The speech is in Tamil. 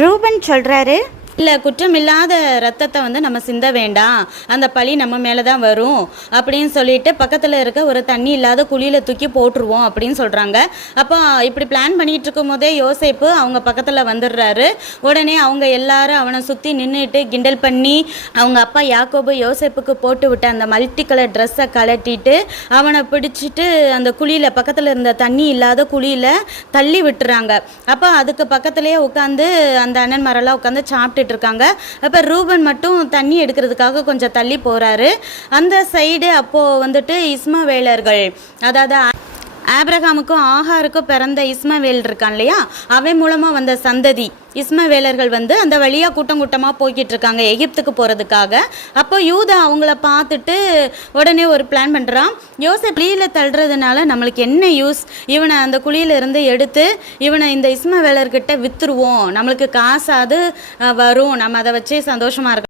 ரூபன் சொல்கிறாரு, இல்லை, குற்றமில்லாத ரத்தத்தை நம்ம சிந்த வேண்டாம், அந்த பழி நம்ம மேலே தான் வரும் அப்படின்னு சொல்லிட்டு பக்கத்தில் இருக்க ஒரு தண்ணி இல்லாத குழியில் தூக்கி போட்டுருவோம் அப்படின்னு சொல்கிறாங்க. அப்போ இப்படி பிளான் பண்ணிகிட்டு இருக்கும் போதே யோசேப்பு அவங்க பக்கத்தில் வந்துடுறாரு. உடனே அவங்க எல்லாரும் அவனை சுற்றி நின்றுட்டு கிண்டல் பண்ணி அவங்க அப்பா யாக்கோபு யோசேப்புக்கு போட்டு விட்ட அந்த மல்டி கலர் ட்ரெஸ்ஸை கலட்டிட்டு அவனை பிடிச்சிட்டு அந்த குழியில் பக்கத்தில் இருந்த தண்ணி இல்லாத குழியில் தள்ளி விட்டுறாங்க. அப்போ அதுக்கு பக்கத்துலேயே உட்காந்து அந்த அண்ணன்மாரெல்லாம் உட்காந்து சாப்பிட்டு இருக்காங்க. அப்ப ரூபன் மட்டும் தண்ணி எடுக்கிறதுக்காக கொஞ்சம் தள்ளி போறாரு. அந்த சைடு அப்போ இஸ்மவேலர்கள், அதாவது ஆபிரகாமுக்கும் ஆகாருக்கும் பிறந்த இஸ்மவேல் இருக்கான் இல்லையா, அவன் மூலமா வந்த சந்ததி இஸ்மவேலர்கள் அந்த வழியா கூட்டம் கூட்டமாக போய்கிட்டு இருக்காங்க எகிப்துக்கு போகிறதுக்காக. அப்போ யூதா அவங்கள பார்த்துட்டு உடனே ஒரு பிளான் பண்ணுறான். யோசேப் குழியில் தள்ளுறதுனால நம்மளுக்கு என்ன யூஸ், இவனை அந்த குழியிலிருந்து எடுத்து இவனை இந்த இஸ்மவேலர்கிட்ட விற்றுருவோம், நம்மளுக்கு காசாவது வரும், நம்ம அதை வச்சு சந்தோஷமாக இருக்கலாம்.